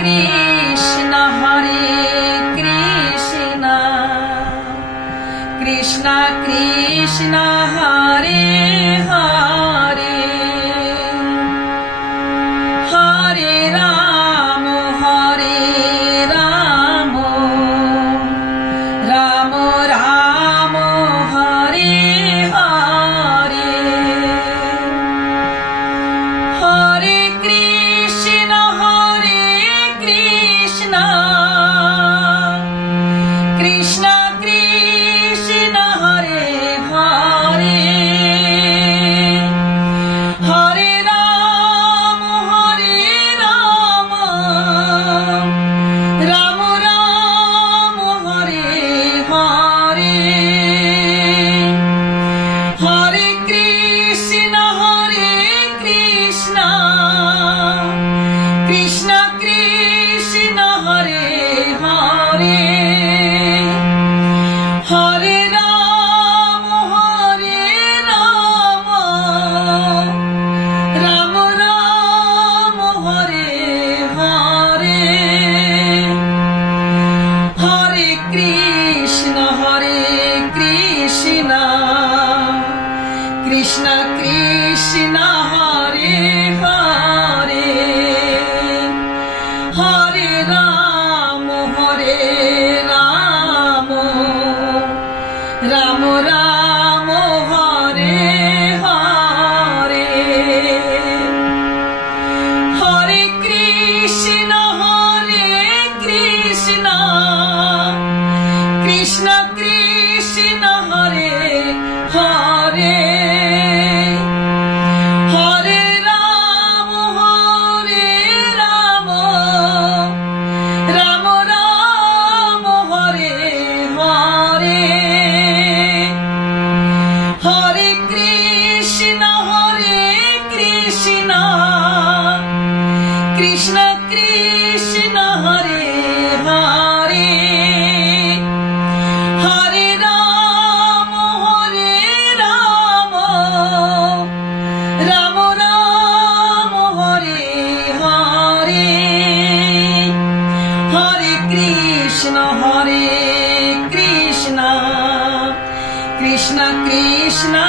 Krishna, Krishna Krishna, Hare Hare, Hare Rama, Rama Rama, Hare Hare, Hare Krishna, Krishna Krishna, Hare Hare, Hare Rama, Rama Rama, Hare Hare, Hare Krishna, Krishna Krishna, Hare Hare, Hare Rama, Rama Rama, Hare Hare, Hare Krishna, Krishna Krishna, Hare Hare, Hare Rama, Rama Rama, Hare Hare, Hare Krishna, Krishna Krishna, Hare Hare, Hare Rama, Rama Rama, Hare Hare, Hare Krishna, Krishna Krishna, Hare Hare, Hare Rama, Rama Rama, Hare Hare, Hare Krishna, Krishna Krishna,